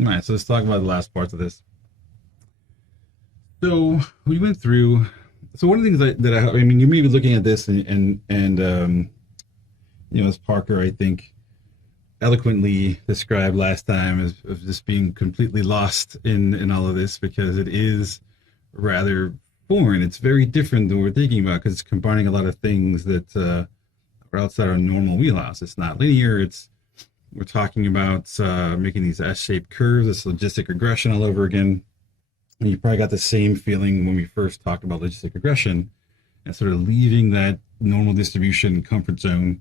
All right, so let's talk about the last parts of this. So we went through. So one of the things I mean, you may be looking at this and as Parker, I think, eloquently described last time as of just being completely lost in all of this because it is rather foreign. It's very different than we're thinking about because it's combining a lot of things that are outside our normal wheelhouse. It's not linear. We're talking about making these S-shaped curves. It's logistic regression all over again. And you probably got the same feeling when we first talked about logistic regression and sort of leaving that normal distribution comfort zone.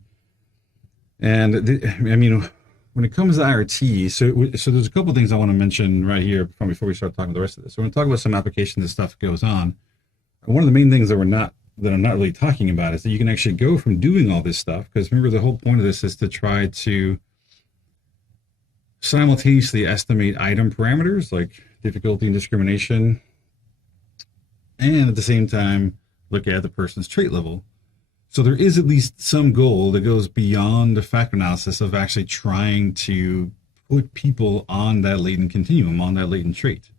And I mean, when it comes to IRT, so there's a couple of things I want to mention right here before we start talking about the rest of this. So we're going to talk about some applications and stuff that goes on. And one of the main things that I'm not really talking about is that you can actually go from doing all this stuff, because remember the whole point of this is to try to simultaneously estimate item parameters like difficulty and discrimination, and at the same time look at the person's trait level. So there is at least some goal that goes beyond the factor analysis of actually trying to put people on that latent continuum, on that latent trait.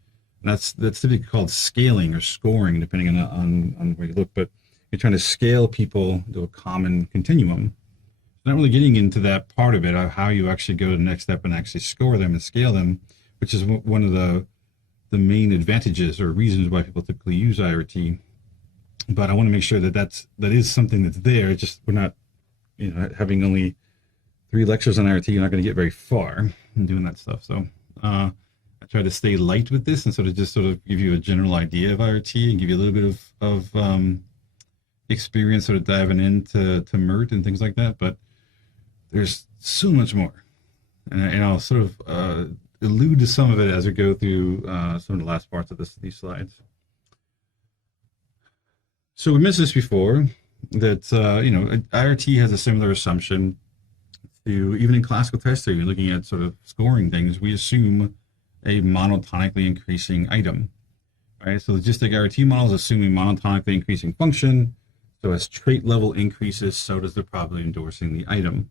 And that's typically called scaling or scoring, depending on where you look. But you're trying to scale people to a common continuum. Not really getting into that part of it, of how you actually go to the next step and actually score them and scale them, which is one of the main advantages or reasons why people typically use IRT. But I want to make sure that is something that's there. It's just we're not, having only 3 lectures on IRT, you're not going to get very far in doing that stuff. So I try to stay light with this and sort of give you a general idea of IRT and give you a little bit of experience sort of diving into MERT and things like that. But there's so much more, and I'll sort of allude to some of it as we go through some of the last parts of these slides. So we mentioned this before, that IRT has a similar assumption to, even in classical test theory, looking at sort of scoring things, we assume a monotonically increasing item, right? So logistic IRT models assume a monotonically increasing function. So as trait level increases, so does the probability endorsing the item.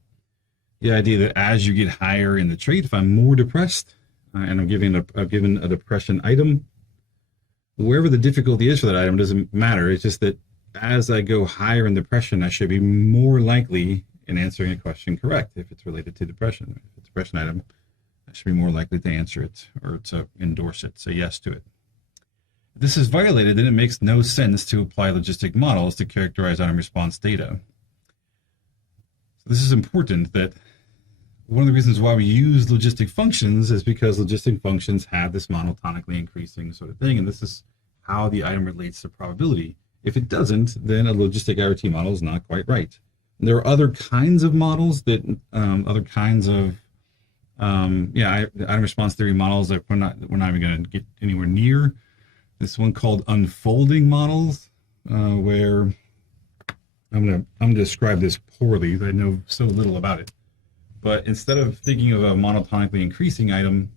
The idea that as you get higher in the trait, if I'm more depressed and I've given a depression item, wherever the difficulty is for that item doesn't matter. It's just that as I go higher in depression, I should be more likely in answering a question correct if it's related to depression. If it's a depression item, I should be more likely to answer it or to endorse it, say yes to it. If this is violated, then it makes no sense to apply logistic models to characterize item response data. So this is important, that one of the reasons why we use logistic functions is because logistic functions have this monotonically increasing sort of thing, and this is how the item relates to probability. If it doesn't, then a logistic IRT model is not quite right. And there are other kinds of models that, item response theory models that we're not even going to get anywhere near. This one called unfolding models, where I'm gonna describe this poorly. I know so little about it. But instead of thinking of a monotonically increasing item,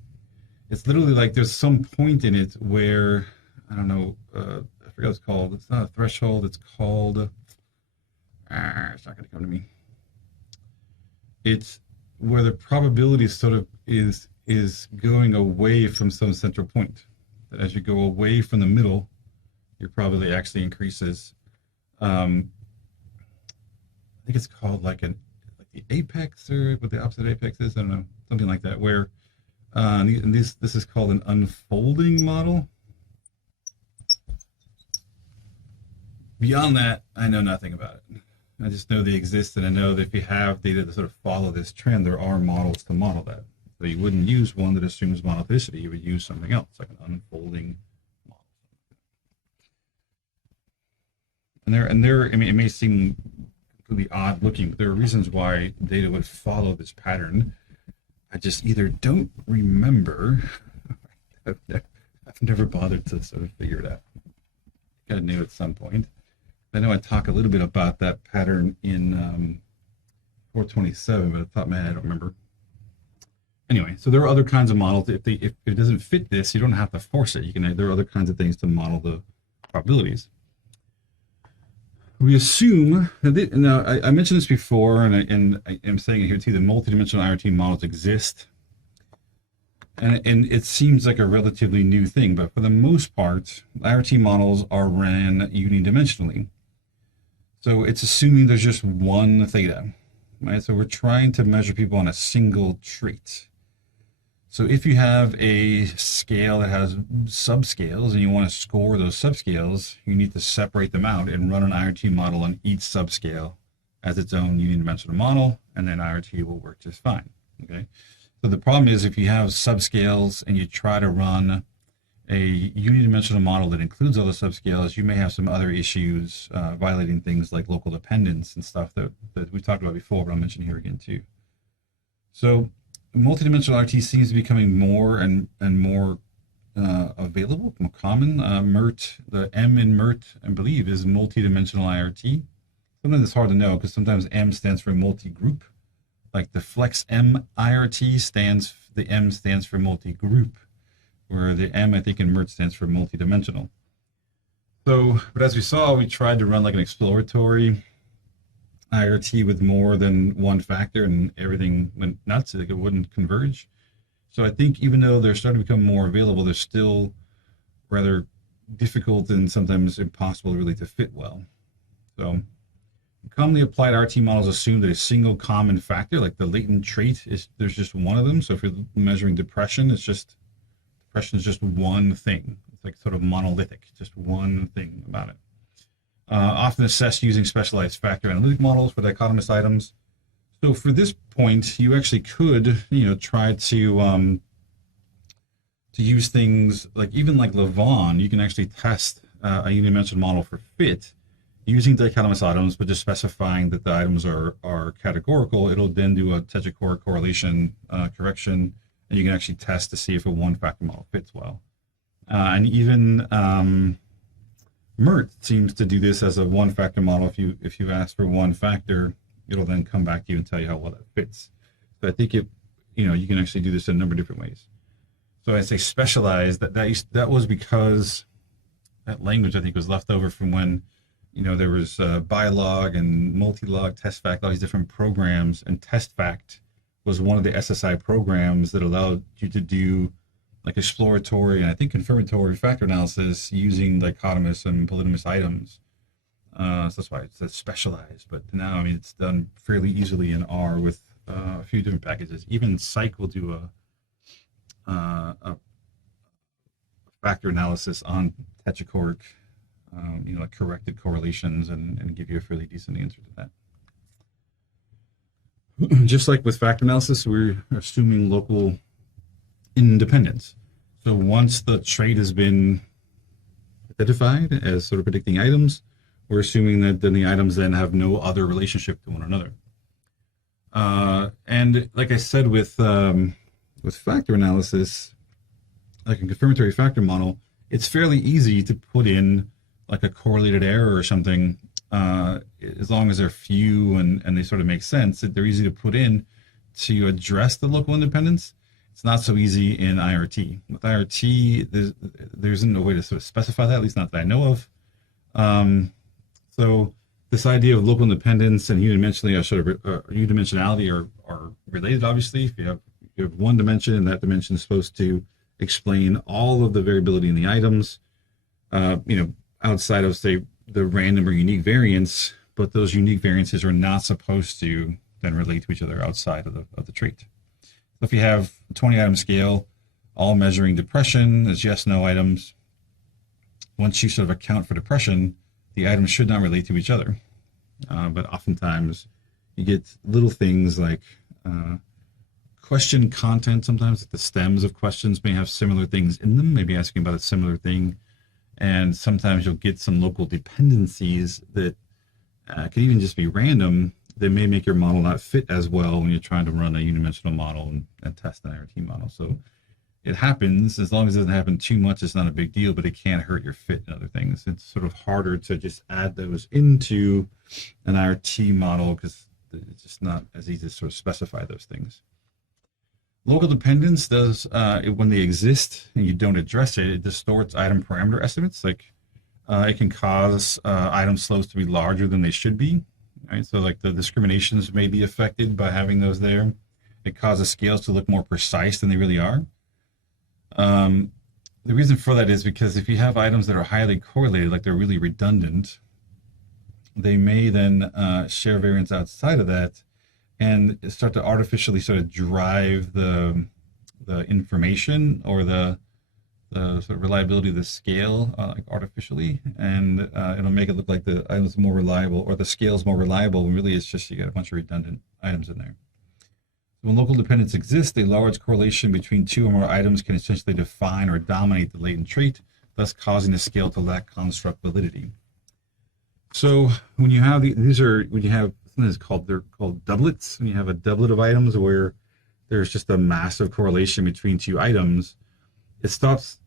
it's literally like there's some point in it where, I don't know, I forget what it's called. It's not a threshold. It's called, it's not going to come to me. It's where the probability sort of is going away from some central point. That as you go away from the middle, your probability actually increases. I think it's called like the apex, or what the opposite apex is. I don't know, something like that. Where and this is called an unfolding model. Beyond that, I know nothing about it. I just know they exist, and I know that if you have data to sort of follow this trend, there are models to model that. So you wouldn't use one that assumes monotonicity. You would use something else, like an unfolding model. And there, I mean, it may seem completely odd looking, but there are reasons why data would follow this pattern. I just either don't remember. I've never bothered to sort of figure it out. I knew at some point. I know I talk a little bit about that pattern in 427, but I thought, man, I don't remember. Anyway, so there are other kinds of models. If it doesn't fit this, you don't have to force it. There are other kinds of things to model the probabilities. We assume that now I mentioned this before, and I am saying it here too. The multidimensional IRT models exist. And it seems like a relatively new thing, but for the most part, IRT models are ran unidimensionally. So it's assuming there's just one theta, right? So we're trying to measure people on a single trait. So if you have a scale that has subscales and you want to score those subscales, you need to separate them out and run an IRT model on each subscale as its own unidimensional model, and then IRT will work just fine, okay? So the problem is if you have subscales and you try to run a unidimensional model that includes all the subscales, you may have some other issues violating things like local dependence and stuff that we talked about before, but I'll mention here again too. So multidimensional RT seems to be becoming more and more available, more common. MERT, the M in MERT, I believe, is multidimensional IRT. Sometimes it's hard to know because sometimes M stands for multi-group. Like the Flex M IRT the M stands for multi-group, where the M, I think, in MERT stands for multidimensional. So, but as we saw, we tried to run like an exploratory IRT with more than one factor, and everything went nuts. Like it wouldn't converge. So I think even though they're starting to become more available, they're still rather difficult and sometimes impossible really to fit well. So commonly applied RT models assume that a single common factor, like the latent trait, there's just one of them. So if you're measuring depression, depression is just one thing. It's like sort of monolithic, just one thing about it. Often assessed using specialized factor analytic models for dichotomous items. So for this point, you actually could, try to use things like even like Levon. You can actually test a unidimensional model for fit using dichotomous items, but just specifying that the items are categorical. It'll then do a tetrachoric correlation correction, and you can actually test to see if a one-factor model fits well. And even MERT seems to do this as a one-factor model. If you ask for one factor, it'll then come back to you and tell you how well that fits. So I think you can actually do this in a number of different ways. So I say specialized. That was because that language I think was left over from when there was bilog and multilog, test fact, all these different programs, and test fact was one of the SSI programs that allowed you to do like exploratory and I think confirmatory factor analysis using dichotomous and polytomous items. So that's why it's specialized. But now, it's done fairly easily in R with a few different packages. Even Psych will do a factor analysis on tetrachoric, like corrected correlations and give you a fairly decent answer to that. Just like with factor analysis, we're assuming local independence. So once the trait has been identified as sort of predicting items, we're assuming that then the items then have no other relationship to one another. And like I said, with factor analysis, like a confirmatory factor model, it's fairly easy to put in like a correlated error or something, as long as they're few and they sort of make sense. They're easy to put in to address the local independence. It's not so easy in IRT. With IRT, there isn't a way to sort of specify that, at least not that I know of. So this idea of local independence and unidimensionality are related, obviously. If you have one dimension, and that dimension is supposed to explain all of the variability in the items, outside of, say, the random or unique variance, but those unique variances are not supposed to then relate to each other outside of the trait. So if you have a 20-item scale, all measuring depression as yes/no items, once you sort of account for depression, the items should not relate to each other. But oftentimes you get little things like question content. Sometimes the stems of questions may have similar things in them, maybe asking about a similar thing. And sometimes you'll get some local dependencies that can even just be random. They may make your model not fit as well when you're trying to run a unidimensional model and test an IRT model. So it happens. As long as it doesn't happen too much, it's not a big deal, but it can hurt your fit and other things. It's sort of harder to just add those into an IRT model because it's just not as easy to sort of specify those things. Local dependence does, when they exist and you don't address it, it distorts item parameter estimates. Like it can cause item slows to be larger than they should be. Right? So like the discriminations may be affected by having those there. It causes scales to look more precise than they really are. The reason for that is because if you have items that are highly correlated, like they're really redundant, they may then share variance outside of that and start to artificially sort of drive the information or the sort of reliability of the scale like artificially, and it'll make it look like the item's more reliable or the scale's more reliable when really it's just you got a bunch of redundant items in there. When local dependence exists, a large correlation between two or more items can essentially define or dominate the latent trait, thus causing the scale to lack construct validity. So when you have when you have something that's they're called doublets, when you have a doublet of items where there's just a massive correlation between two items, it stops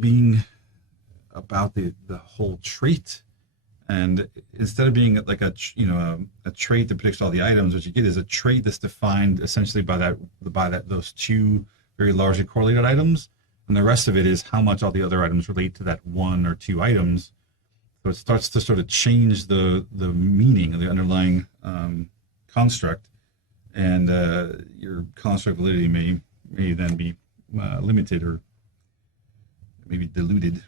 being about the whole trait. And instead of being like a trait that predicts all the items, what you get is a trait that's defined essentially by those two very largely correlated items, and the rest of it is how much all the other items relate to that one or two items. So it starts to sort of change the meaning of the underlying construct, and your construct validity may then be limited or maybe diluted.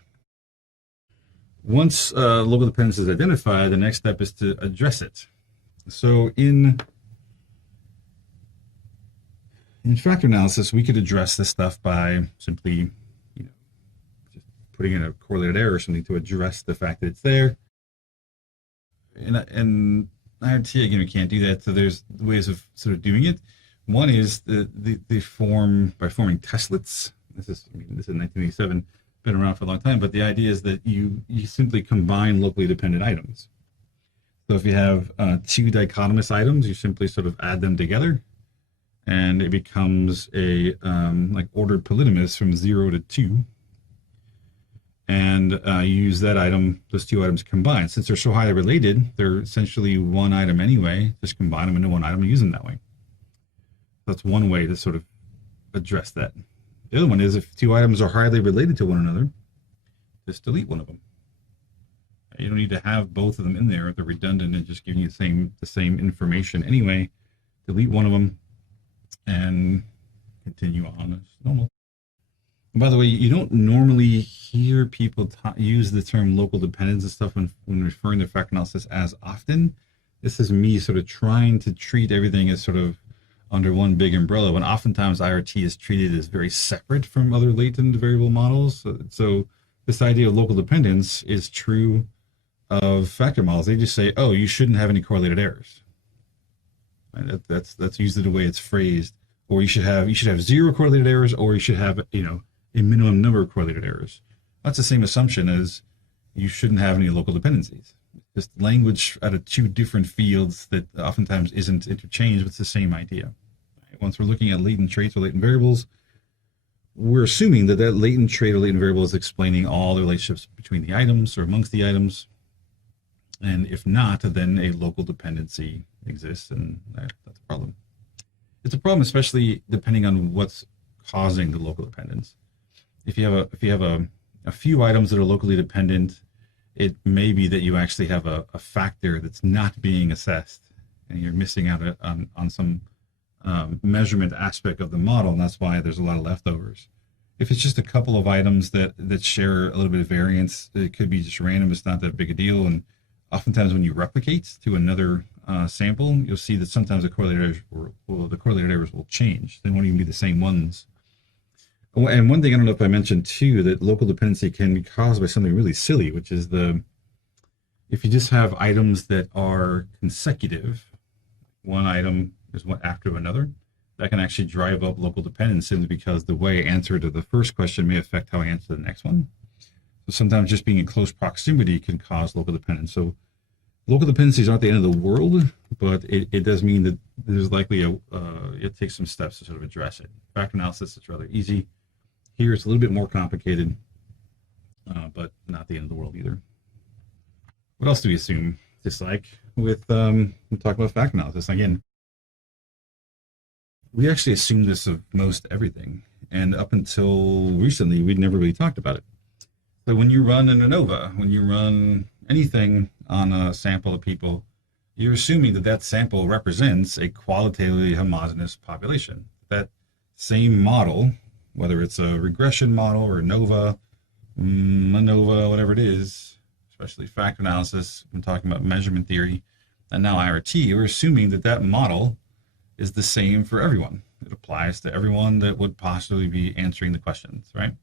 Once local dependence is identified, the next step is to address it. So in factor analysis, we could address this stuff by simply, just putting in a correlated error or something to address the fact that it's there. And IRT, again, we can't do that. So there's ways of sort of doing it. One is by forming testlets. This is 1987. Been around for a long time, but the idea is that you simply combine locally dependent items. So if you have two dichotomous items, you simply sort of add them together, and it becomes a like ordered polytomous from 0 to 2. And you use those two items combined. Since they're so highly related, they're essentially one item anyway. Just combine them into one item and use them that way. That's one way to sort of address that. The other one is if two items are highly related to one another, just delete one of them. You don't need to have both of them in there if they're redundant and just giving you the same information anyway. Delete one of them and continue on as normal. And by the way, you don't normally hear people use the term local dependence and stuff when referring to factor analysis as often. This is me sort of trying to treat everything as sort of under one big umbrella, when oftentimes IRT is treated as very separate from other latent variable models. So this idea of local dependence is true of factor models. They just say, oh, you shouldn't have any correlated errors. Right? That's usually the way it's phrased. Or you should have 0 correlated errors, or you should have a minimum number of correlated errors. That's the same assumption as you shouldn't have any local dependencies. Just language out of two different fields that oftentimes isn't interchanged, but it's the same idea. Once we're looking at latent traits or latent variables, we're assuming that latent trait or latent variable is explaining all the relationships between the items or amongst the items. And if not, then a local dependency exists, and that's a problem. It's a problem, especially depending on what's causing the local dependence. If you have a few items that are locally dependent, it may be that you actually have a factor that's not being assessed, and you're missing out on some measurement aspect of the model, and that's why there's a lot of leftovers. If it's just a couple of items that share a little bit of variance, it could be just random. It's not that big a deal, and oftentimes when you replicate to another sample, you'll see that sometimes the correlated errors will change. They won't even be the same ones. And one thing, I don't know if I mentioned too, that local dependency can be caused by something really silly, which is if you just have items that are consecutive, one item is one after another, that can actually drive up local dependence simply because the way I answer to the first question may affect how I answer the next one. So sometimes just being in close proximity can cause local dependence. So local dependencies aren't the end of the world, but it does mean that there's likely it takes some steps to sort of address it. Factor analysis is rather easy. Here it's a little bit more complicated, but not the end of the world either. What else do we assume? Just like we talk about factor analysis again, we actually assume this of most everything, and up until recently, we'd never really talked about it. So when you run an ANOVA, when you run anything on a sample of people, you're assuming that sample represents a qualitatively homogeneous population. That same model whether it's a regression model or ANOVA, ANOVA, whatever it is, especially factor analysis. I'm talking about measurement theory, and now IRT. We're assuming that that model is the same for everyone. It applies to everyone that would possibly be answering the questions, right?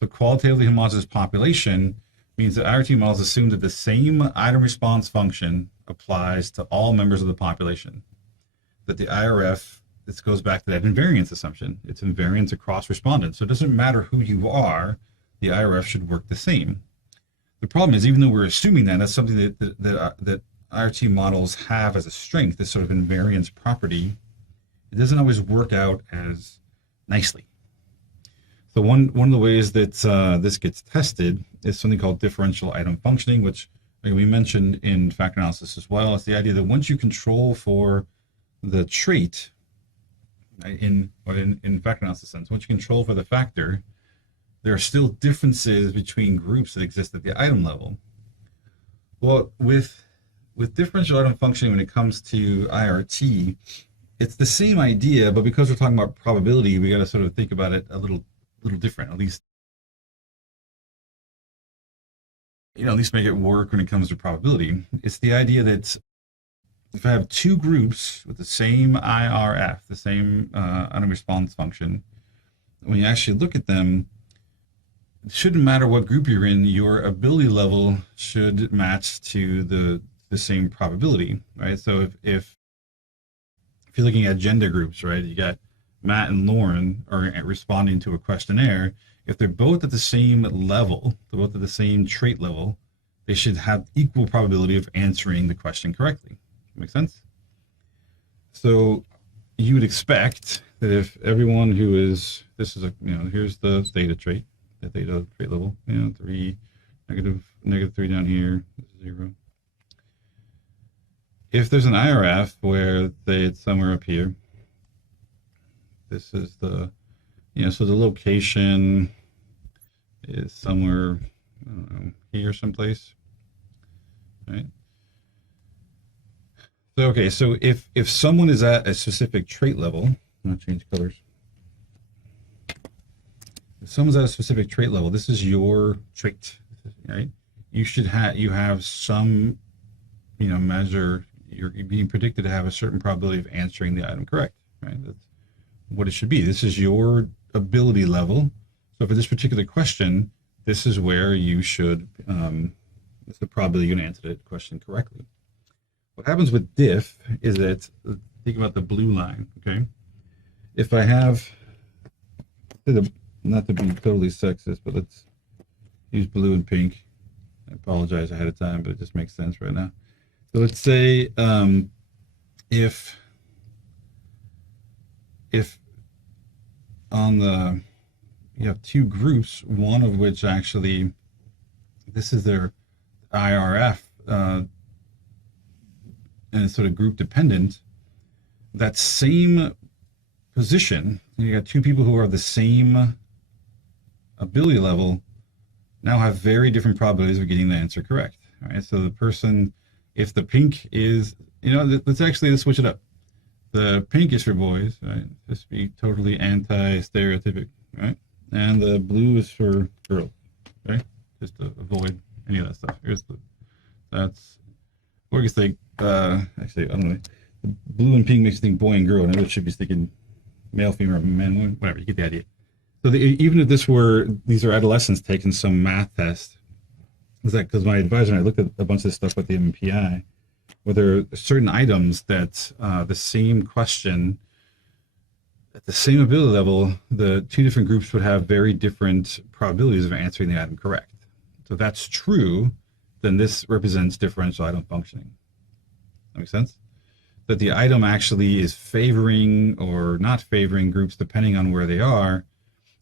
So qualitatively homogeneous population means that IRT models assume that the same item response function applies to all members of the population. That the IRF, this goes back to that invariance assumption. It's invariance across respondents. So it doesn't matter who you are, the IRF should work the same. The problem is, even though we're assuming that, that's something that IRT models have as a strength, this sort of invariance property, it doesn't always work out as nicely. So one of the ways that this gets tested is something called differential item functioning, which we mentioned in factor analysis as well. It's the idea that once you control for the trait, right, in factor analysis sense, once you control for the factor, there are still differences between groups that exist at the item level. Well, with differential item functioning, when it comes to IRT, it's the same idea, but because we're talking about probability, we got to sort of think about it a little different, at least make it work when it comes to probability. It's the idea that if I have two groups with the same IRF, the same item response function, when you actually look at them, it shouldn't matter what group you're in, your ability level should match to the same probability, right? So if you're looking at gender groups, right, you got Matt and Lauren are responding to a questionnaire. If they're both at the same level, they're both at the same trait level, they should have equal probability of answering the question correctly. Make sense? So you would expect that if everyone who is, this is a, here's the theta trait, the theta trait level, 3, negative 3 down here, 0. If there's an IRF where it's somewhere up here, this is the, so the location is somewhere, I don't know, here someplace, right? So, okay, so if someone is at a specific trait level, I'm going to change colors. If someone's at a specific trait level, this is your trait, right? You have some, measure, you're being predicted to have a certain probability of answering the item correct, right? That's what it should be. This is your ability level. So for this particular question, this is where you should, it's the probability you're going to answer the question correctly. What happens with diff is that, think about the blue line, okay? If I have, not to be totally sexist, but let's use blue and pink. I apologize ahead of time, but it just makes sense right now. So let's say if on the, you have two groups, one of which actually, this is their IRF, and it's sort of group dependent, that same position, you got two people who are the same ability level, now have very different probabilities of getting the answer correct. All right, so the person, if the pink is, let's switch it up. The pink is for boys, right? Just be totally anti-stereotypic, right? And the blue is for girls, right? Just to avoid any of that stuff. Or I guess actually, I don't know. The blue and pink makes you think boy and girl, and it should be thinking male, female, man, woman, whatever. You get the idea. So even if these are adolescents taking some math test, was that because my advisor and I looked at a bunch of this stuff with the MPI, where there are certain items that the same question, at the same ability level, the two different groups would have very different probabilities of answering the item correct. So if that's true, then this represents differential item functioning. That makes sense? That the item actually is favoring or not favoring groups depending on where they are.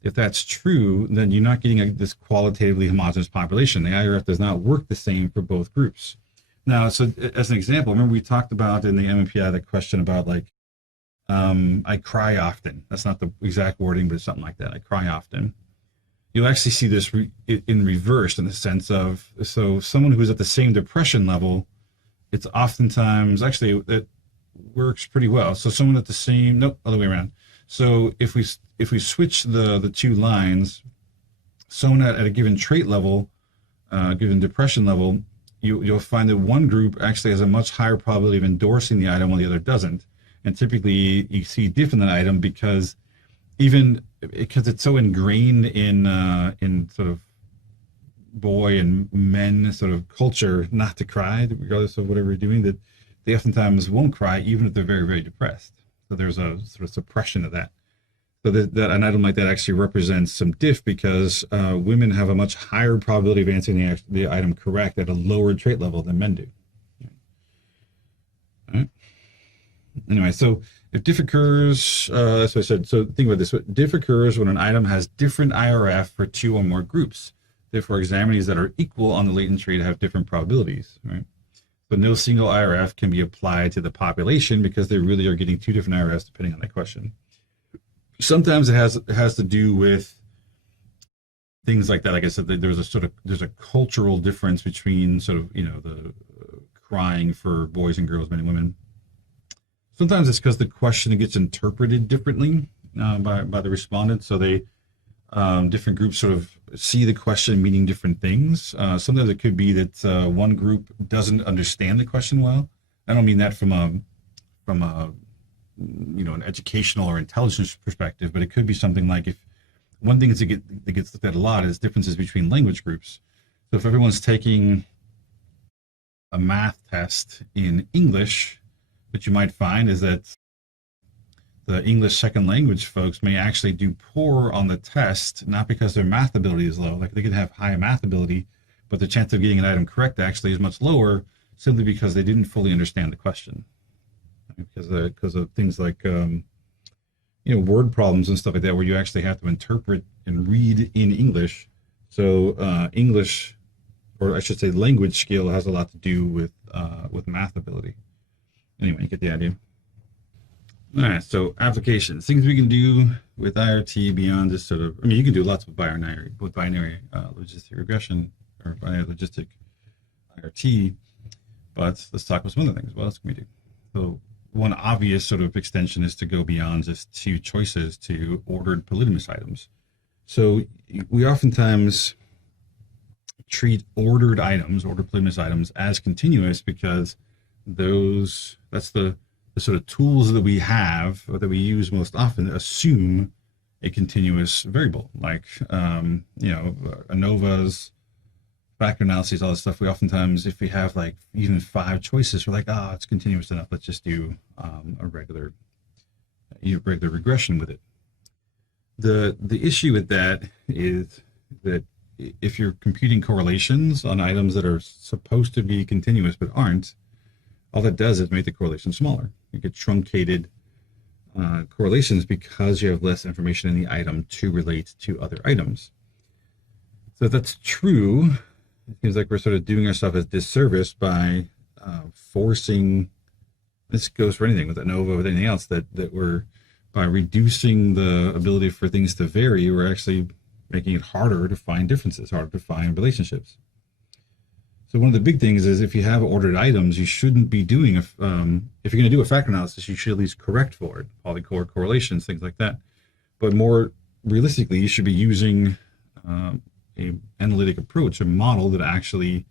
If that's true, then you're not getting this qualitatively homogeneous population. The IRF does not work the same for both groups. Now, so as an example, remember we talked about in the MMPI the question about I cry often. That's not the exact wording, but it's something like that. I cry often. You'll actually see this in reverse in the sense of, so someone who's at the same depression level, it's oftentimes, actually, it works pretty well. So someone at the same, nope, other way around. So if if we switch the two lines, someone at a given trait level, given depression level, you'll find that one group actually has a much higher probability of endorsing the item while the other doesn't. And typically you see different than item because it's so ingrained in sort of boy and men sort of culture not to cry, regardless of whatever you're doing, that they oftentimes won't cry even if they're very, very depressed. So there's a sort of suppression of that. So that an item like that actually represents some diff because women have a much higher probability of answering the item correct at a lower trait level than men do. All right. Anyway, so if diff occurs, that's what I said. So think about this. Diff occurs when an item has different IRF for two or more groups. Therefore, examinees that are equal on the latent trait have different probabilities, right? But no single IRF can be applied to the population because they really are getting two different IRFs depending on the question. Sometimes it has to do with things like that. Like I said, there's a cultural difference between sort of, the crying for boys and girls, men and women. Sometimes it's because the question gets interpreted differently by the respondent. So they different groups sort of see the question meaning different things. Sometimes it could be that one group doesn't understand the question well. I don't mean that from a an educational or intelligence perspective, but it could be something like if one thing that gets looked at a lot is differences between language groups. So if everyone's taking a math test in English, what you might find is that the English second language folks may actually do poor on the test, not because their math ability is low. Like they could have high math ability, but the chance of getting an item correct actually is much lower simply because they didn't fully understand the question. Because of things like word problems and stuff like that, where you actually have to interpret and read in English. So English, or I should say language skill, has a lot to do with math ability. Anyway, you get the idea. All right, so applications, things we can do with IRT beyond just sort of, you can do lots with binary logistic regression or binary logistic IRT, but let's talk about some other things. What else can we do? So one obvious sort of extension is to go beyond just two choices to ordered polytomous items. So we oftentimes treat ordered polytomous items as continuous because that's the sort of tools that we have or that we use most often assume a continuous variable, like ANOVAs, factor analyses, all this stuff. We oftentimes, if we have like even 5 choices, we're like, it's continuous enough. Let's just do a regular regression with it. The issue with that is that if you're computing correlations on items that are supposed to be continuous but aren't, all that does is make the correlation smaller. You get truncated correlations because you have less information in the item to relate to other items. So if that's true, it seems like we're sort of doing ourselves a disservice by forcing, this goes for anything with ANOVA, with anything else, that we're, by reducing the ability for things to vary, we're actually making it harder to find differences, harder to find relationships. So one of the big things is if you have ordered items, you shouldn't be doing, if you're going to do a factor analysis, you should at least correct for it, polycore correlations, things like that. But more realistically, you should be using a analytic approach, a model that actually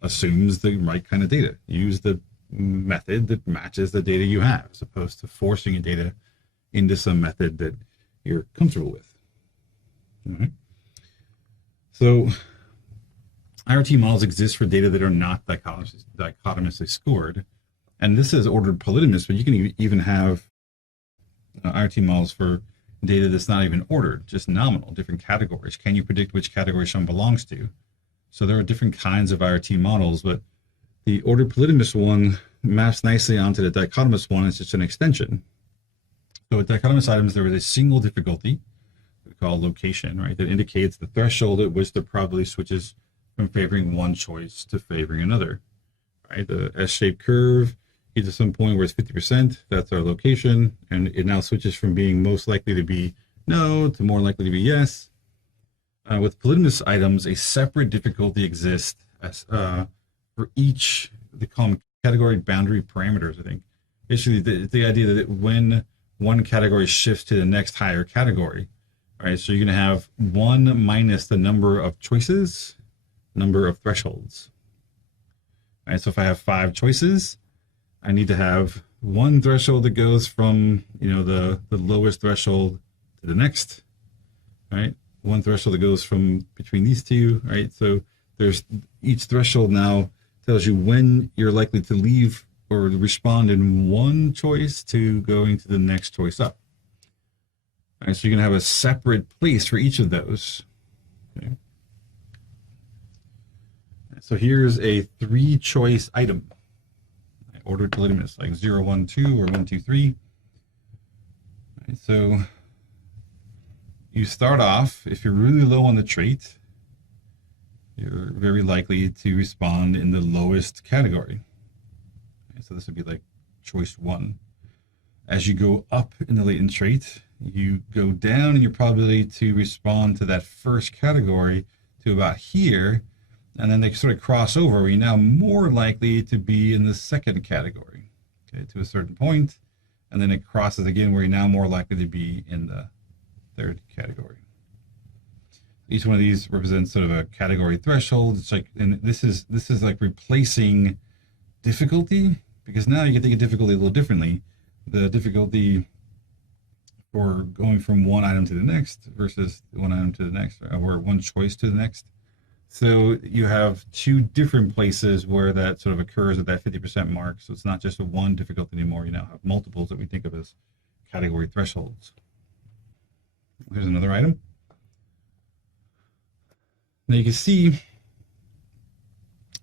assumes the right kind of data. Use the method that matches the data you have, as opposed to forcing your data into some method that you're comfortable with. All right. So IRT models exist for data that are not dichotomously scored. And this is ordered polytomous, but you can even have IRT models for data that's not even ordered, just nominal, different categories. Can you predict which category someone belongs to? So there are different kinds of IRT models, but the ordered polytomous one maps nicely onto the dichotomous one. It's just an extension. So with dichotomous items, there is a single difficulty we call location, right? That indicates the threshold at which the probability switches from favoring one choice to favoring another, right? The S-shaped curve gets to some point where it's 50%. That's our location. And it now switches from being most likely to be no to more likely to be yes. With polytomous items, a separate difficulty exists as, for each, they call them category boundary parameters, I think. Basically, the idea that when one category shifts to the next higher category. All right, so you're going to have 1 minus the number of choices, number of thresholds. All right, so if I have 5 choices, I need to have 1 threshold that goes from, the lowest threshold to the next. All right, 1 threshold that goes from between these two. All right, so there's each threshold now tells you when you're likely to leave or respond in one choice to going to the next choice up. All right, so you're going to have a separate place for each of those. Okay. So here's a 3-choice item. Ordered polytomous, like 0, 1, 2, or 1, 2, 3. All right, so you start off, if you're really low on the trait, you're very likely to respond in the lowest category. Okay, so this would be like choice 1. As you go up in the latent trait, you go down in your probability to respond to that first category to about here, and then they sort of cross over where you're now more likely to be in the second category, okay, to a certain point, and then it crosses again where you're now more likely to be in the third category. Each one of these represents sort of a category threshold. It's like, and this is like replacing difficulty, because now you get to think of difficulty a little differently. The difficulty for going from one item to the next versus one item to the next, or one choice to the next. So you have 2 different places where that sort of occurs at that 50% mark. So it's not just a one difficulty anymore. You now have multiples that we think of as category thresholds. Here's another item. Now you can see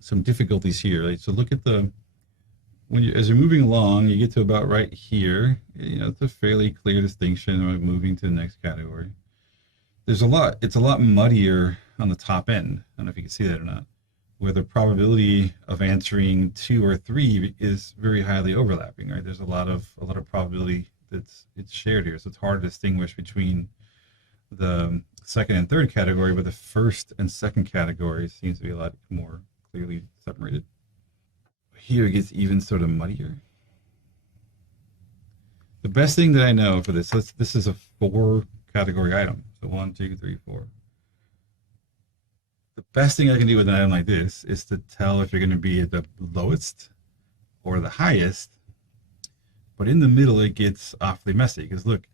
some difficulties here. Right? So look at as you're moving along, you get to about right here. It's a fairly clear distinction of moving to the next category. It's a lot muddier on the top end. I don't know if you can see that or not, where the probability of answering 2 or 3 is very highly overlapping, right? There's a lot of probability it's shared here. So it's hard to distinguish between the second and third category, but the first and second category seems to be a lot more clearly separated. Here it gets even sort of muddier. The best thing that I know for this is a 4-category item. So 1, 2, 3, 4. The best thing I can do with an item like this is to tell if you're going to be at the lowest or the highest. But in the middle, it gets awfully messy, because look,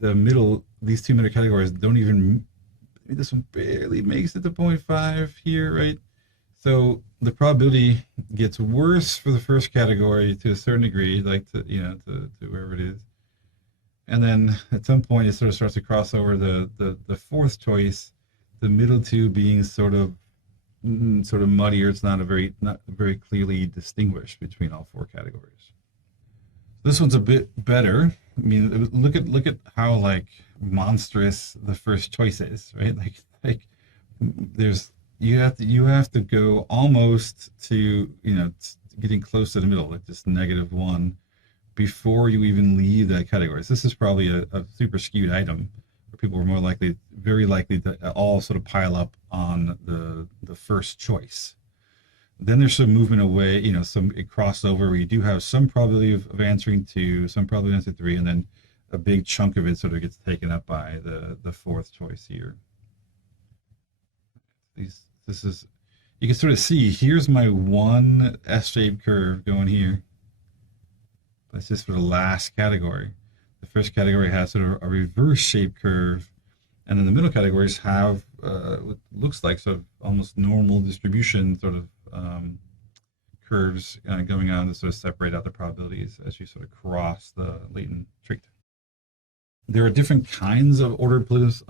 the middle, these 2 middle categories don't even, this one barely makes it to 0.5 here, right? So the probability gets worse for the first category to a certain degree, like to wherever it is. And then at some point it sort of starts to cross over the fourth choice, the middle 2 being sort of muddier. It's not very clearly distinguished between all 4 categories. This one's a bit better. I mean, look at how like monstrous the first choice is, right? Like there's you have to go almost to getting close to the middle, like just -1, before you even leave that category. So this is probably a super skewed item where people are very likely to all sort of pile up on the first choice. Then there's some movement away, some crossover where you do have some probability of answering 2, some probability of answering 3, and then a big chunk of it sort of gets taken up by the fourth choice here. You can sort of see, here's my one S-shaped curve going here. That's just for the last category. The first category has sort of a reverse shaped curve, and then the middle categories have what looks like sort of almost normal distribution sort of curves going on to sort of separate out the probabilities as you sort of cross the latent trait. There are different kinds of ordered polytomous.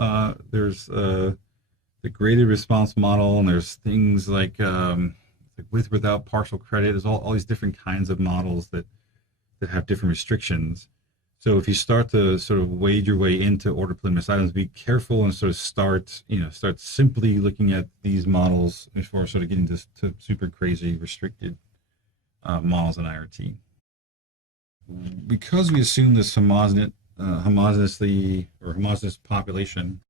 There's the graded response model, and there's things like with without partial credit. There's all these different kinds of models that have different restrictions. So if you start to sort of wade your way into ordered polytomous items, be careful and sort of start simply looking at these models before sort of getting to super crazy restricted models in IRT. Because we assume this homogeneous population,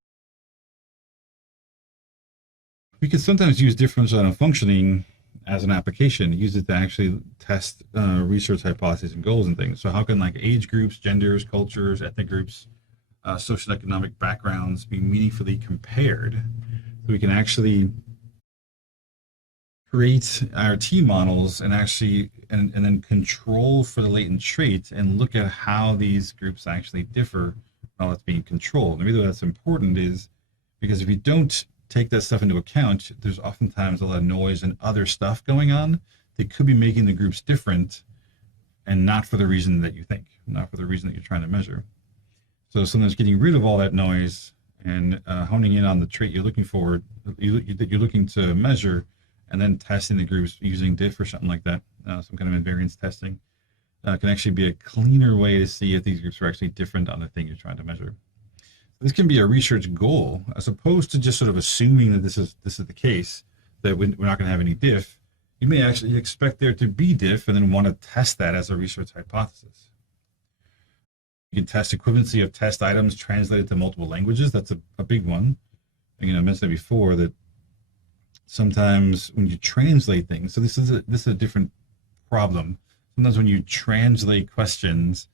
we could sometimes use differential item functioning as an application, use it to actually test research hypotheses and goals and things. So how can like age groups, genders, cultures, ethnic groups, socioeconomic backgrounds be meaningfully compared so we can actually create IRT models and actually and then control for the latent traits and look at how these groups actually differ while it's being controlled. And the reason that's important is because if you don't take that stuff into account, there's oftentimes a lot of noise and other stuff going on that could be making the groups different and not for the reason that you think, not for the reason that you're trying to measure. So sometimes getting rid of all that noise and honing in on the trait you're looking for, that you're looking to measure, and then testing the groups using diff or something like that, some kind of invariance testing, can actually be a cleaner way to see if these groups are actually different on the thing you're trying to measure. This can be a research goal, as opposed to just sort of assuming that this is the case, that we're not going to have any diff. You may actually expect there to be diff and then want to test that as a research hypothesis. You can test equivalency of test items translated to multiple languages. That's a big one. Again, I mentioned it before that sometimes when you translate things, so this is a different problem. Sometimes when you translate questions,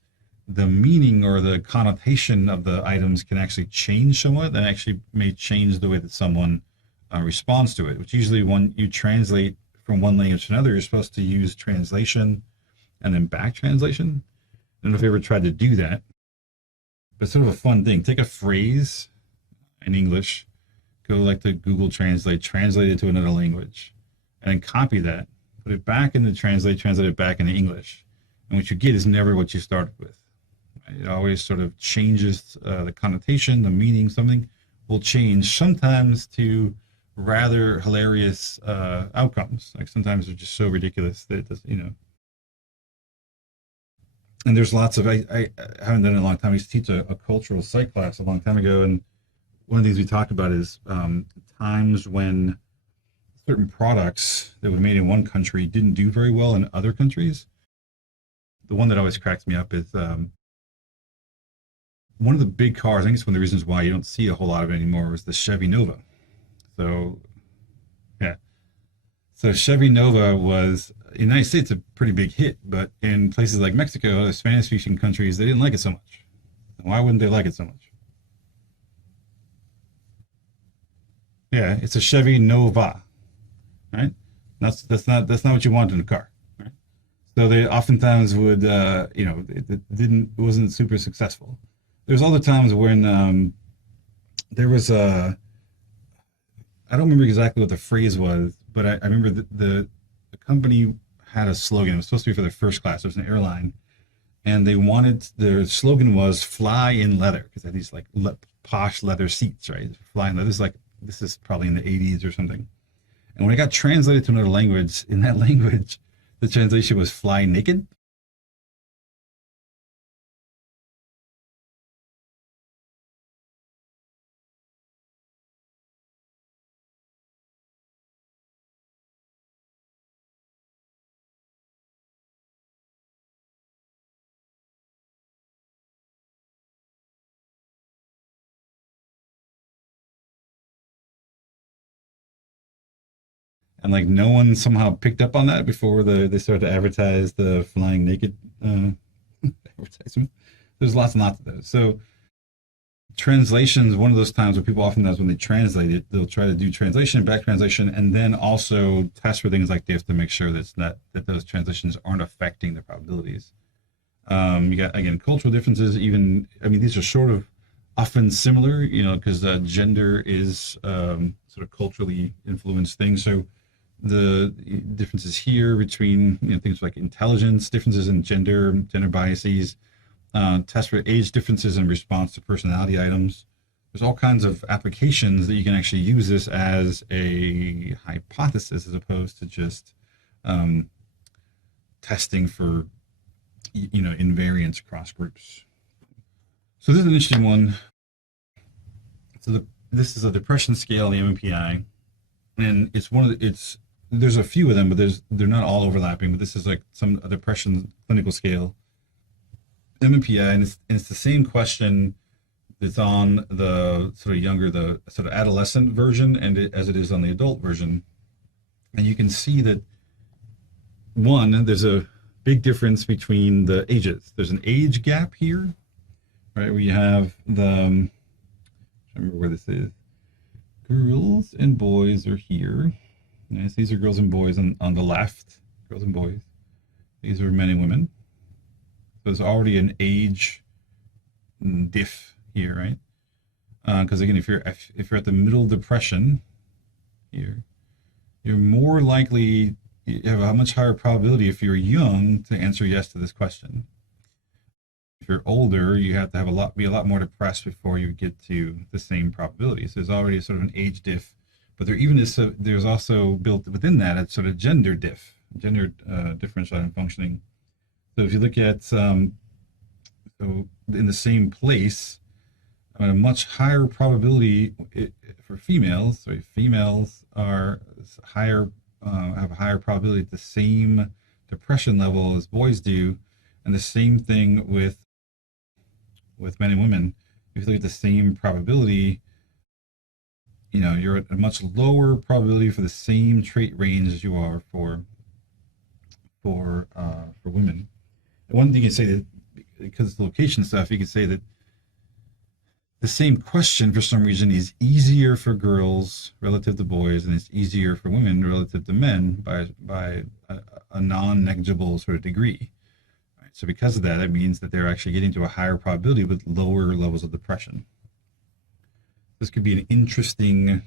the meaning or the connotation of the items can actually change somewhat. That actually may change the way that someone responds to it, which usually when you translate from one language to another, you're supposed to use translation and then back translation. I don't know if you ever tried to do that, but it's sort of a fun thing. Take a phrase in English, go like to Google Translate, translate it to another language, and then copy that, put it back into translate it back into English. And what you get is never what you started with. It always sort of changes the connotation, the meaning, something will change, sometimes to rather hilarious outcomes. Like sometimes they're just so ridiculous that it doesn't, and there's lots of, I haven't done it in a long time. I used to teach a cultural psych class a long time ago, and one of the things we talked about is times when certain products that were made in one country didn't do very well in other countries. The one that always cracks me up is one of the big cars, I think it's one of the reasons why you don't see a whole lot of it anymore, was the Chevy Nova. So, yeah. So Chevy Nova was, in the United States, a pretty big hit, but in places like Mexico, the Spanish-speaking countries, they didn't like it so much. Why wouldn't they like it so much? Yeah, it's a Chevy Nova, right? That's not what you want in a car, right? So they oftentimes would, it wasn't super successful. There's other times when there was a, I don't remember exactly what the phrase was, but I remember the company had a slogan. It was supposed to be for their first class. It was an airline, and their slogan was "Fly in leather," because they had these like posh leather seats, right? Fly in leather. This is probably in the 80s or something. And when it got translated to another language, in that language, the translation was "fly naked." And like no one somehow picked up on that before they started to advertise the flying naked advertisement. There's lots and lots of those. So translations, one of those times where people oftentimes when they translate it, they'll try to do translation, back translation, and then also test for things like diff to make sure that those translations aren't affecting the probabilities. You got, again, cultural differences. Even, I mean, these are sort of often similar, because gender is sort of culturally influenced things. So the differences here between things like intelligence, differences in gender biases, test for age differences in response to personality items. There's all kinds of applications that you can actually use this as a hypothesis as opposed to just testing for invariance across groups. So this is an interesting one. So this is a depression scale, the MMPI, and there's a few of them, but they're not all overlapping. But this is like some depression clinical scale, MMPI, and it's the same question that's on the sort of adolescent version as it is on the adult version, and you can see that one, there's a big difference between the ages. There's an age gap here, right? We have the, I remember where this is. Girls and boys are here. Nice. These are girls and boys on the left. Girls and boys. These are men and women. So there's already an age diff here, right? Because again, if you're at the middle depression here, you're more likely, you have a much higher probability if you're young to answer yes to this question. If you're older, you have to have be a lot more depressed before you get to the same probability. So there's already sort of an age diff, but there's also built within that a sort of gender diff, differential item functioning. So if you look at so in the same place, a much higher probability for females. So females are higher, have a higher probability at the same depression level as boys do, and the same thing with men and women. If you look at the same probability, you're at a much lower probability for the same trait range as you are for women. And one thing you say that because of the location stuff, you could say that the same question for some reason is easier for girls relative to boys, and it's easier for women relative to men by a non-negligible sort of degree. Right? So because of that, it means that they're actually getting to a higher probability with lower levels of depression. This could be an interesting,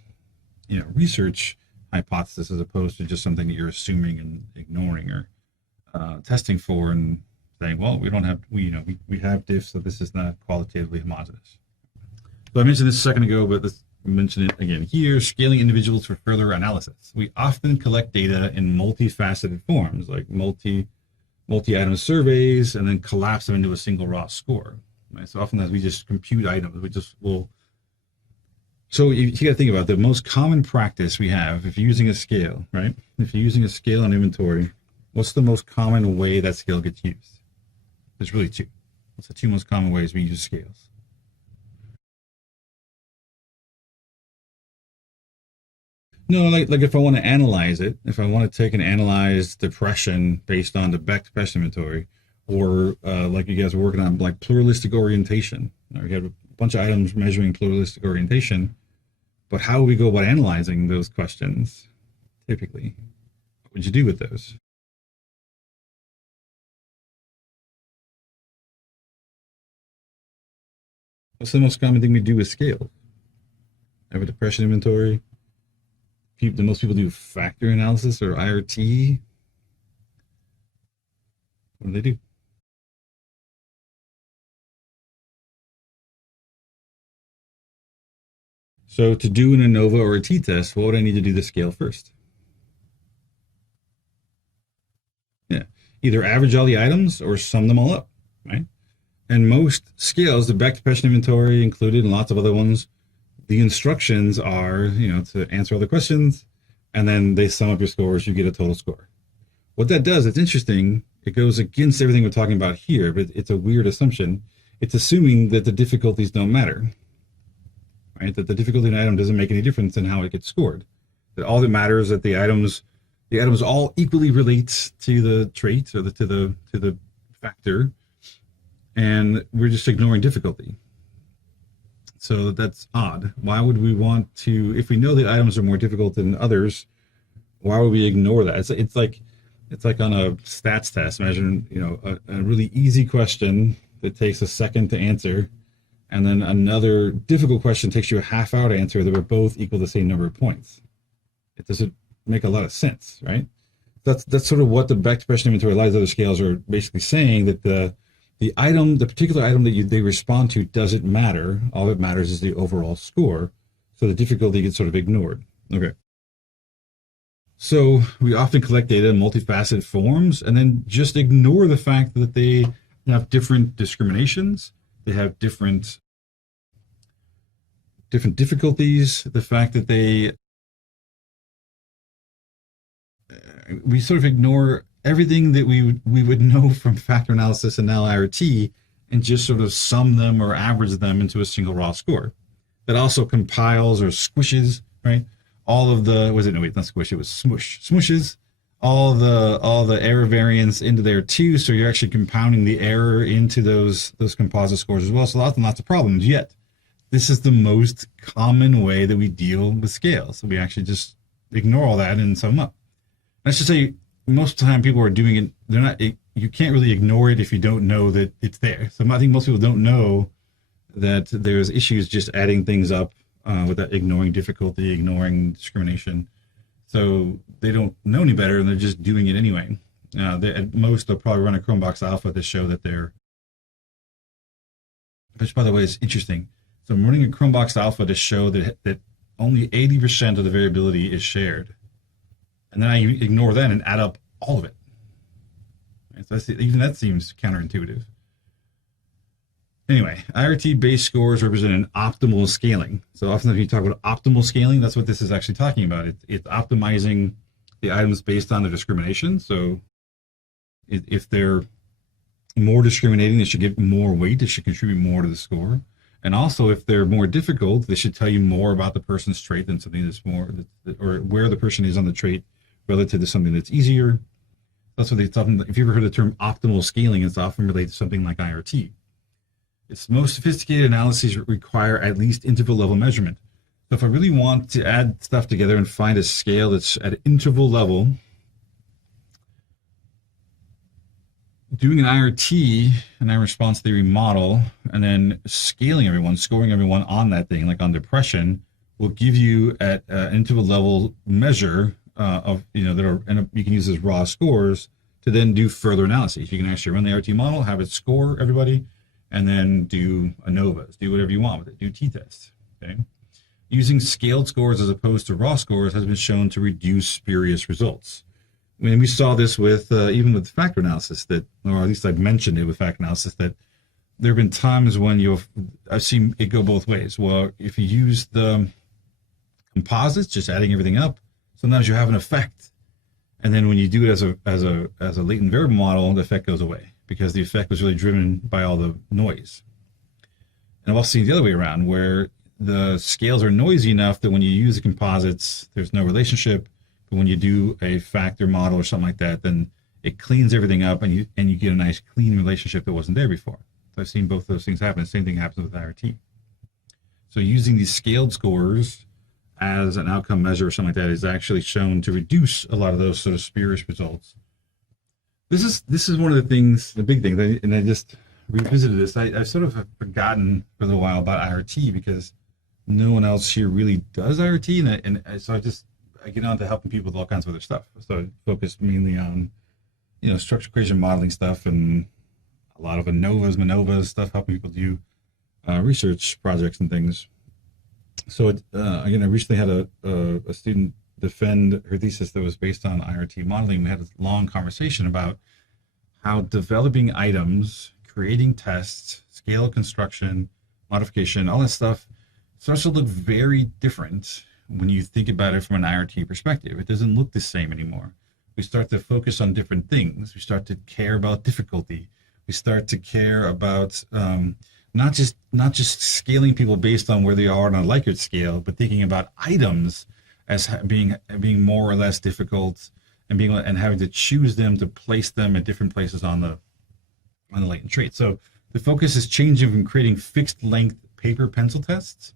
research hypothesis as opposed to just something that you're assuming and ignoring or testing for and saying, well, we have diffs, so this is not qualitatively homogeneous. So I mentioned this a second ago, but let's mention it again here. Scaling individuals for further analysis. We often collect data in multifaceted forms, like multi-item surveys, and then collapse them into a single raw score. Right? So often as we just compute items, So you got to think about the most common practice we have if you're using a scale, right? If you're using a scale on inventory, what's the most common way that scale gets used? There's really two. What's the two most common ways we use scales? No, like if I want to analyze it, if I want to take and analyze depression based on the back depression inventory, or like you guys are working on like pluralistic orientation, or you have a bunch of items measuring pluralistic orientation, but how would we go about analyzing those questions typically? What would you do with those? What's the most common thing we do with scale? Have a depression inventory. Most people do factor analysis or IRT. What do they do? So to do an ANOVA or a t-test, what would I need to do the scale first? Yeah, either average all the items or sum them all up, right? And most scales, the back depression inventory included and lots of other ones, the instructions are, to answer all the questions, and then they sum up your scores, you get a total score. What that does, it's interesting, it goes against everything we're talking about here, but it's a weird assumption. It's assuming that the difficulties don't matter, right? That the difficulty in an item doesn't make any difference in how it gets scored. That all that matters is that the items all equally relate to the trait or to the factor, and we're just ignoring difficulty. So that's odd. Why would we want to, if we know that items are more difficult than others, why would we ignore that? It's like on a stats test, imagine, a really easy question that takes a second to answer, and then another difficult question takes you a half hour to answer that would both equal the same number of points. It doesn't make a lot of sense, right? That's sort of what the back depression inventory, a lot of other scales are basically saying, that the particular item that they respond to doesn't matter. All that matters is the overall score. So the difficulty gets sort of ignored. Okay. So we often collect data in multifaceted forms and then just ignore the fact that they have different discriminations. They have different difficulties. The fact that we sort of ignore everything that we would know from factor analysis and now IRT, and just sort of sum them or average them into a single raw score. That also compiles or squishes, right? All of the, not squish, it was smushes all the error variance into there too. So you're actually compounding the error into those composite scores as well. So lots and lots of problems. Yet this is the most common way that we deal with scales. So we actually just ignore all that and sum them up. I should say most of the time people are doing it. They're not. You can't really ignore it if you don't know that it's there. So I think most people don't know that there's issues just adding things up without ignoring difficulty, ignoring discrimination. So they don't know any better, and they're just doing it anyway. At most, they'll probably run a Chromebox alpha to show that they're, which by the way is interesting. So I'm running a Chromebox alpha to show that only 80% of the variability is shared. And then I ignore that and add up all of it. So even that seems counterintuitive. Anyway, IRT-based scores represent an optimal scaling. So often when you talk about optimal scaling, that's what this is actually talking about. It's optimizing the items based on the discrimination. So if they're more discriminating, they should get more weight. They should contribute more to the score. And also, if they're more difficult, they should tell you more about the person's trait than something that's more, or where the person is on the trait relative to something that's easier. That's what they talk about. If you ever heard the term optimal scaling, it's often related to something like IRT. Its most sophisticated analyses require at least interval level measurement. So if I really want to add stuff together and find a scale that's at interval level, doing an IRT, an item response theory model, and then scaling everyone, scoring everyone on that thing, like on depression, will give you at interval level measure of, that are, and you can use as raw scores to then do further analyses. You can actually run the IRT model, have it score everybody, and then do ANOVAs, do whatever you want with it, do t-tests, okay? Using scaled scores as opposed to raw scores has been shown to reduce spurious results. I mean, we saw this with, even with factor analysis that, or at least I've mentioned it with factor analysis, that there have been times when I've seen it go both ways. Well, if you use the composites, just adding everything up, sometimes you have an effect. And then when you do it as a latent variable model, the effect goes away because the effect was really driven by all the noise. And I've also seen the other way around where the scales are noisy enough that when you use the composites, there's no relationship. But when you do a factor model or something like that, then it cleans everything up and you get a nice clean relationship that wasn't there before. So I've seen both those things happen. The same thing happens with IRT. So using these scaled scores as an outcome measure or something like that is actually shown to reduce a lot of those sort of spurious results. This is one of the things, the big thing, and I just revisited this. I sort of have forgotten for a little while about IRT because no one else here really does IRT, so I get on to helping people with all kinds of other stuff. So I focus mainly on, structure equation modeling stuff and a lot of ANOVAs, MANOVAs stuff, helping people do research projects and things. So again, I recently had a student defend her thesis that was based on IRT modeling. We had a long conversation about how developing items, creating tests, scale construction, modification, all that stuff starts to look very different when you think about it from an IRT perspective. It doesn't look the same anymore. We start to focus on different things. We start to care about difficulty. We start to care about not just scaling people based on where they are on a Likert scale, but thinking about items as being more or less difficult and having to choose them to place them at different places on the latent trait. So the focus is changing from creating fixed length paper pencil tests.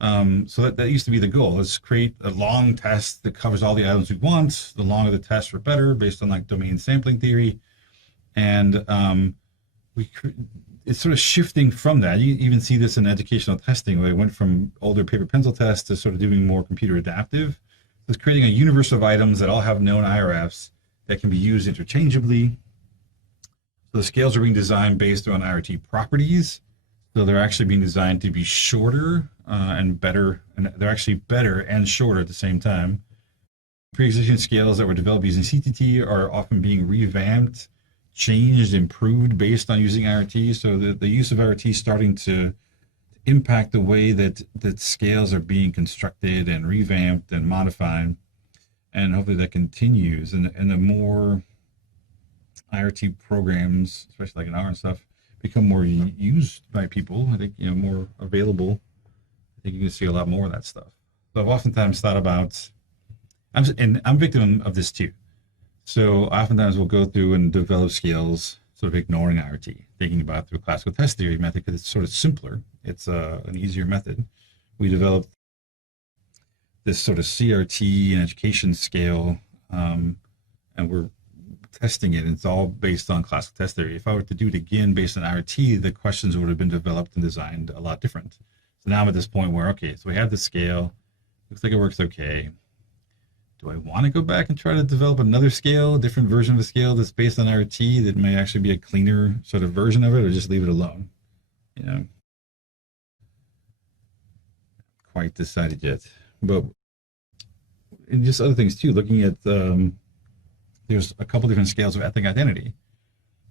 So that used to be the goal. Let's create a long test that covers all the items we want. The longer the tests are better based on like domain sampling theory. And it's sort of shifting from that. You even see this in educational testing where it went from older paper pencil tests to sort of doing more computer adaptive. It's creating a universe of items that all have known IRFs that can be used interchangeably. So the scales are being designed based on IRT properties. So they're actually being designed to be shorter and better, and they're actually better and shorter at the same time. Pre-existing scales that were developed using CTT are often being revamped, changed, improved based on using IRT. So the use of IRT is starting to impact the way that scales are being constructed and revamped and modified. And hopefully that continues. And the more IRT programs, especially like in R and stuff, become more used by people, I think, more available, I think you can see a lot more of that stuff. So I've oftentimes thought about, I'm a victim of this too. So oftentimes we'll go through and develop scales, sort of ignoring IRT, thinking about it through a classical test theory method because it's sort of simpler. It's an easier method. We developed this sort of CRT and education scale, and we're testing it. And it's all based on classical test theory. If I were to do it again based on IRT, the questions would have been developed and designed a lot different. So now I'm at this point where, okay, so we have the scale. Looks like it works okay. Do I want to go back and try to develop another scale, a different version of a scale that's based on IRT that may actually be a cleaner sort of version of it, or just leave it alone? You know, quite decided yet. But and just other things too. Looking at there's a couple different scales of ethnic identity.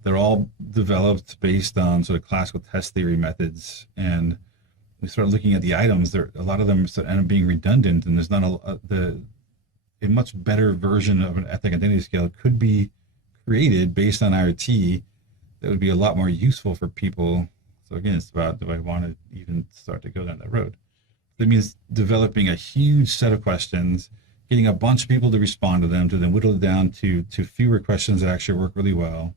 They're all developed based on sort of classical test theory methods, and we start looking at the items. There, a lot of them sort of end up being redundant, and there's not a much better version of an ethnic identity scale could be created based on IRT that would be a lot more useful for people. So again, it's about, do I want to even start to go down that road? That means developing a huge set of questions, getting a bunch of people to respond to them, to then whittle it down to fewer questions that actually work really well.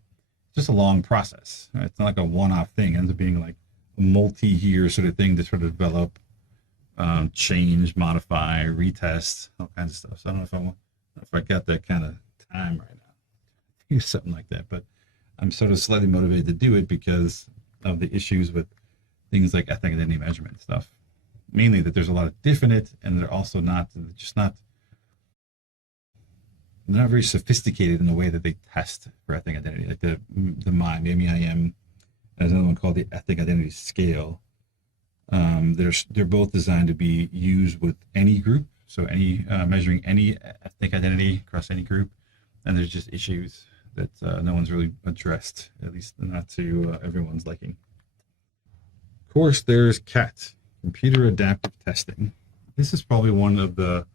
It's just a long process. Right? It's not like a one-off thing. It ends up being like a multi-year sort of thing to sort of develop, change, modify, retest, all kinds of stuff. So I don't know if I got that kind of time right now to do something like that, but I'm sort of slightly motivated to do it because of the issues with things like ethnic identity measurement stuff. Mainly that there's a lot of diff in it, and they're also not very sophisticated in the way that they test for ethnic identity. Like the MIME, MEIM, there's another one called the ethnic identity scale. They're both designed to be used with any group, so any measuring any ethnic identity across any group, and there's just issues that no one's really addressed, at least not to everyone's liking. Of course, there's CAT, computer adaptive testing. This is probably one of the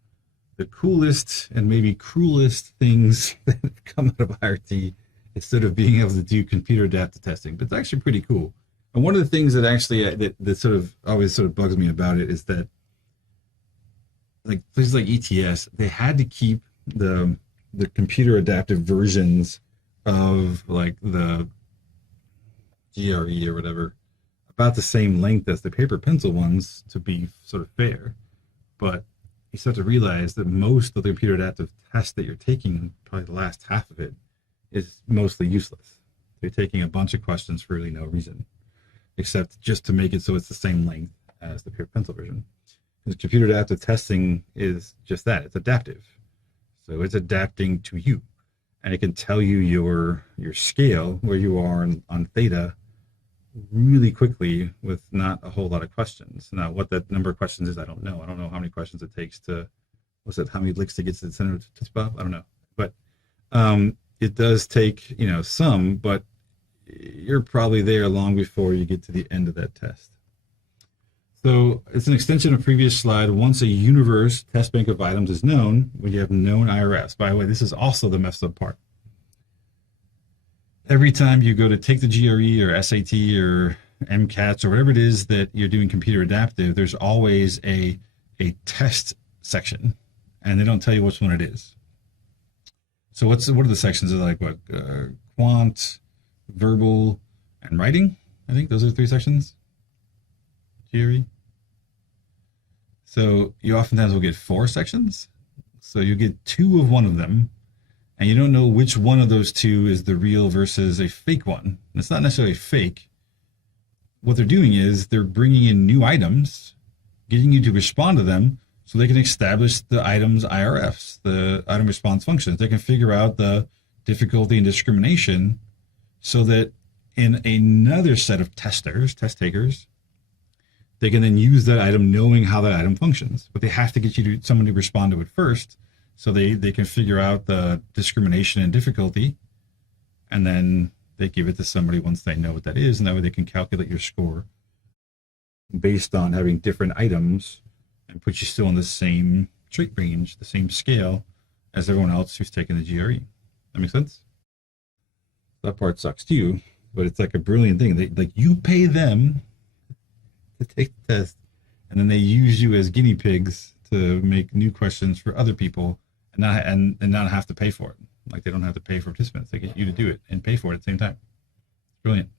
coolest and maybe cruelest things that have come out of IRT, instead of being able to do computer adaptive testing, but it's actually pretty cool. And one of the things that actually that sort of always sort of bugs me about it is that, like places like ETS, they had to keep the computer adaptive versions of like the GRE or whatever about the same length as the paper pencil ones to be sort of fair. But you start to realize that most of the computer adaptive tests that you're taking, probably the last half of it, is mostly useless. You're taking a bunch of questions for really no reason, except just to make it so it's the same length as the paper pencil version. Because computer adaptive testing is just that, it's adaptive. So it's adapting to you. And it can tell you your scale, where you are on theta, really quickly with not a whole lot of questions. Now, what that number of questions is, I don't know. I don't know how many questions it takes to, how many licks to get to the center of the Tootsie Pop? I don't know. But it does take, some, but you're probably there long before you get to the end of that test. So it's an extension of previous slide. Once a universe test bank of items is known, we have known IRFs. By the way, this is also the messed up part. Every time you go to take the GRE or SAT or MCATs or whatever it is that you're doing computer adaptive, there's always a test section, and they don't tell you which one it is. So what are the sections? Are like what? Quant, verbal, and writing. I think those are the three sections. GRE. So you oftentimes will get 4 sections. So you get 2 of one of them, and you don't know which one of those 2 is the real versus a fake one. And it's not necessarily fake. What they're doing is they're bringing in new items, getting you to respond to them, so they can establish the item's IRFs, the item response functions. They can figure out the difficulty and discrimination, so that in another set of test takers, they can then use that item knowing how that item functions. But they have to get someone to respond to it first, so they can figure out the discrimination and difficulty, and then they give it to somebody once they know what that is, and that way they can calculate your score based on having different items and put you still in the same trait range, the same scale as everyone else who's taking the GRE. That makes sense? That part sucks too, but it's like a brilliant thing. You pay them to take the test, and then they use you as guinea pigs to make new questions for other people and not have to pay for it. Like they don't have to pay for participants. They get you to do it and pay for it at the same time. Brilliant.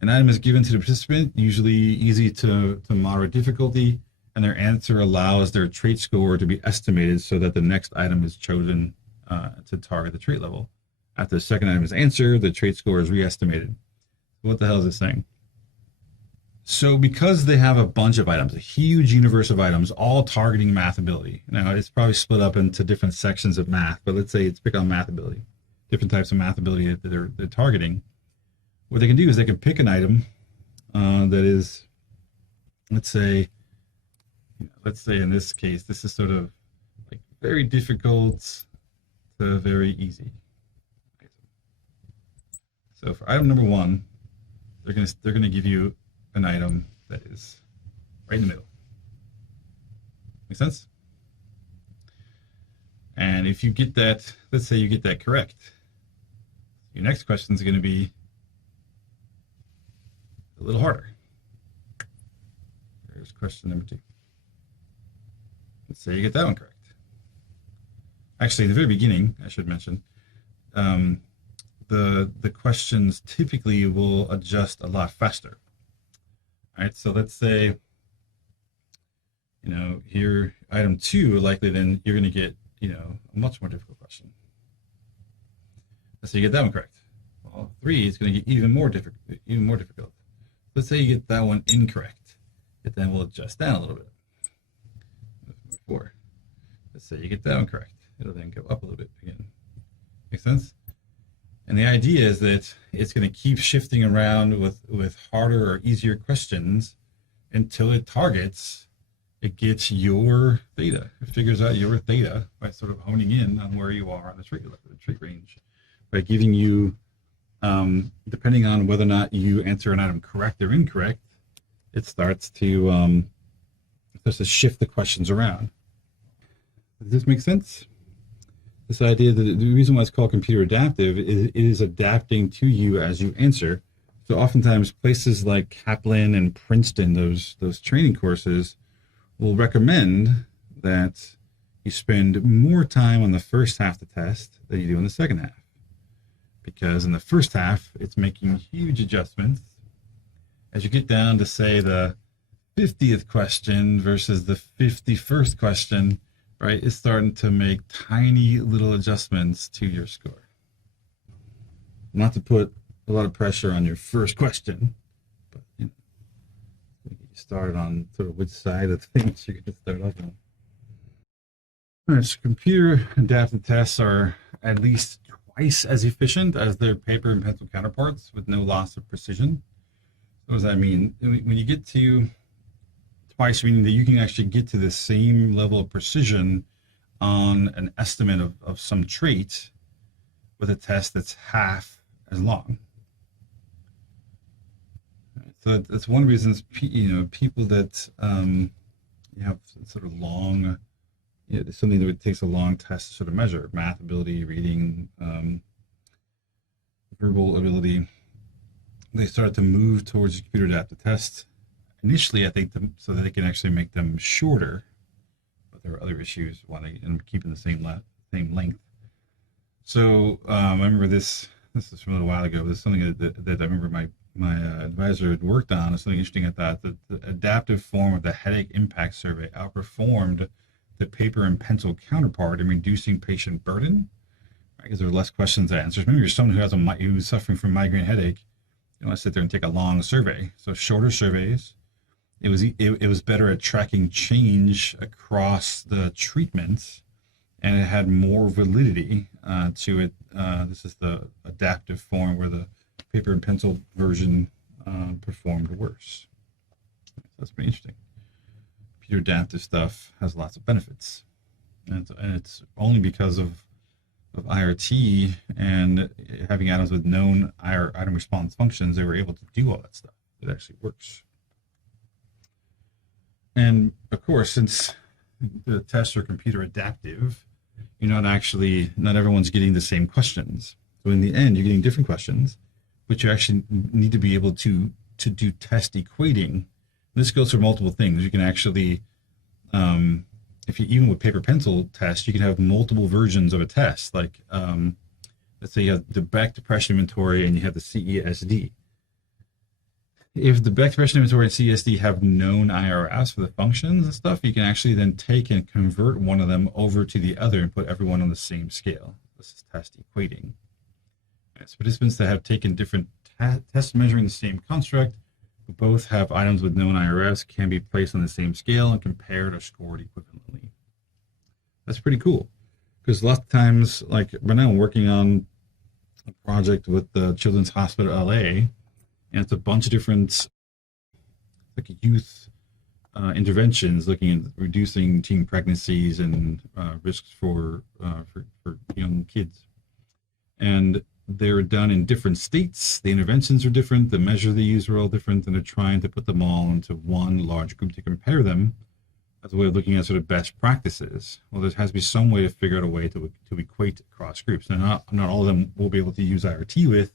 An item is given to the participant, usually easy to moderate difficulty, and their answer allows their trait score to be estimated so that the next item is chosen to target the trait level. After the second item is answered, the trait score is re-estimated. What the hell is this saying? So because they have a bunch of items, a huge universe of items, all targeting math ability. Now, it's probably split up into different sections of math, but let's say it's pick on math ability, different types of math ability that they're targeting. What they can do is they can pick an item that is, let's say in this case, this is sort of like very difficult to very easy. So for item number 1, they're gonna give you an item that is right in the middle. Make sense? And if you get that, let's say you get that correct, your next question is going to be a little harder. There's question number 2. Let's say you get that one correct. Actually, at the very beginning, I should mention, the questions typically will adjust a lot faster. All right, so let's say, here, item 2, likely then you're going to get, a much more difficult question. Let's say you get that one correct. Well, 3 is going to get even more difficult. Let's say you get that one incorrect. It then will adjust down a little bit. 4. Let's say you get that one correct. It'll then go up a little bit again. Make sense? And the idea is that it's going to keep shifting around with harder or easier questions until it gets your theta. It figures out your theta by sort of honing in on where you are on the trait range. By giving you, depending on whether or not you answer an item correct or incorrect, it starts to shift the questions around. Does this make sense? This idea that the reason why it's called computer adaptive is it is adapting to you as you answer. So oftentimes places like Kaplan and Princeton, those training courses, will recommend that you spend more time on the first half of the test than you do in the second half. Because in the first half, it's making huge adjustments. As you get down to, say, the 50th question versus the 51st question, right, it's starting to make tiny little adjustments to your score. Not to put a lot of pressure on your first question, but get you started on sort of which side of things you're going to start off on. All right, so computer adaptive tests are at least twice as efficient as their paper and pencil counterparts with no loss of precision. What does that mean? When you get to twice, meaning that you can actually get to the same level of precision on an estimate of some trait with a test that's half as long. So that's one reason, people that have sort of long, something that takes a long test to sort of measure, math ability, reading, verbal ability, they start to move towards computer adaptive tests. Initially, I think so that they can actually make them shorter, but there are other issues why they end up keeping the same length. So I remember this is from a little while ago. This is something that I remember my advisor had worked on. It's something interesting. I thought that the adaptive form of the headache impact survey outperformed the paper and pencil counterpart in reducing patient burden, right? Because there were less questions and answers. Maybe you're someone who's suffering from migraine headache. You want to sit there and take a long survey. So shorter surveys. It was better at tracking change across the treatments, and it had more validity to it. This is the adaptive form where the paper and pencil version performed worse. So that's pretty interesting. Computer adaptive stuff has lots of benefits, and it's only because of IRT and having items with known item response functions, they were able to do all that stuff. It actually works. And of course, since the tests are computer adaptive, not everyone's getting the same questions. So in the end, you're getting different questions, but you actually need to be able to do test equating. This goes for multiple things. You can actually if you, even with paper pencil tests, you can have multiple versions of a test. Like, let's say you have the back depression inventory and you have the CESD. If the back depression inventory and CESD have known IRFs for the functions and stuff, you can actually then take and convert one of them over to the other and put everyone on the same scale. This is test equating. Right, so participants that have taken different tests measuring the same construct, who both have items with known IRFs, can be placed on the same scale and compared or scored equivalently. That's pretty cool, because lots of times, like right now I'm working on a project with the Children's Hospital LA, and it's a bunch of different like youth interventions looking at reducing teen pregnancies and risks for young kids. And they're done in different states. The interventions are different. The measures they use are all different. And they're trying to put them all into one large group to compare them as a way of looking at sort of best practices. Well, there has to be some way to figure out a way to equate across groups. Now, not all of them will be able to use IRT with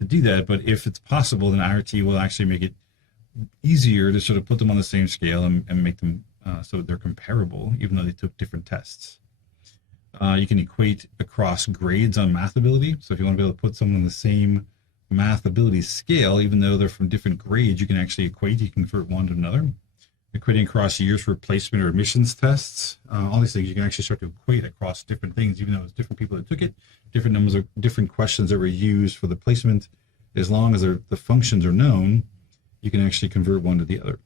to do that, but if it's possible, then IRT will actually make it easier to sort of put them on the same scale and make them so that they're comparable, even though they took different tests. You can equate across grades on math ability. So if you want to be able to put someone on the same math ability scale, even though they're from different grades, you can actually equate. You can convert one to another. Equating across years for placement or admissions tests. All these things you can actually start to equate across different things, even though it's different people that took it, different numbers of different questions that were used for the placement. As long as the functions are known, you can actually convert one to the other.